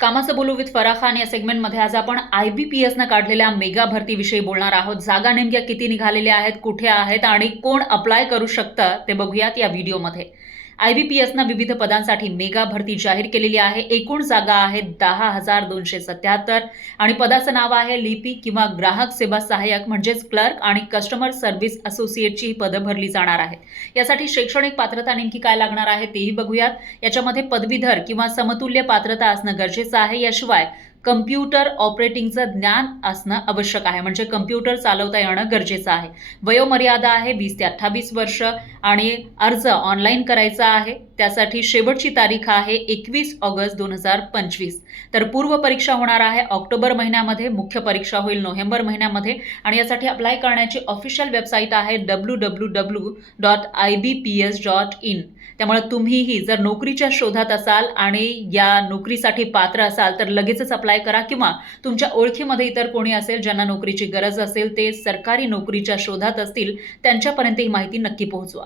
कामाचं बोलू विथ फराह खान या सेगमेंटमध्ये आज आपण IBPSनं काढलेल्या मेगा भरतीविषयी बोलणार आहोत। जागा नेमक्या किती निघालेल्या आहेत, कुठे आहेत आणि कोण अप्लाय करू शकतं ते बघूयात या व्हिडिओमध्ये। IBPSनं विविध पदांसाठी मेगा भरती जाहीर केलेली आहे। एकूण जागा आहेत 10,277 आणि पदाचं नाव आहे लिपी किंवा ग्राहक सेवा सहाय्यक म्हणजेच क्लर्क आणि कस्टमर सर्व्हिस असोसिएटची ही पदं भरली जाणार आहेत। यासाठी शैक्षणिक पात्रता नेमकी काय लागणार आहे तेही बघूयात। याच्यामध्ये पदवीधर किंवा समतुल्य पात्रता असणं गरजेचं आहे। याशिवाय कम्प्युटर ऑपरेटिंगचं ज्ञान असणं आवश्यक आहे, म्हणजे कम्प्युटर चालवता येणं गरजेचं आहे। वयोमर्यादा आहे 20 ते 28 वर्ष आणि अर्ज ऑनलाईन करायचा आहे। त्यासाठी शेवटची तारीख आहे 21 ऑगस्ट 2025। तर पूर्व परीक्षा होणार आहे ऑक्टोबर महिन्यामध्ये, मुख्य परीक्षा होईल नोव्हेंबर महिन्यामध्ये आणि यासाठी अप्लाय करण्याची ऑफिशियल वेबसाईट आहे www.ibps.in। त्यामुळे तुम्हीही जर नोकरीच्या शोधात असाल आणि या नोकरीसाठी पात्र असाल तर लगेचच अप्लाय करा, किंवा तुमच्या ओळखीमध्ये इतर कोणी असेल ज्यांना नोकरीची गरज असेल, ते सरकारी नोकरीच्या शोधात असतील, त्यांच्यापर्यंत ही माहिती नक्की पोहोचवा।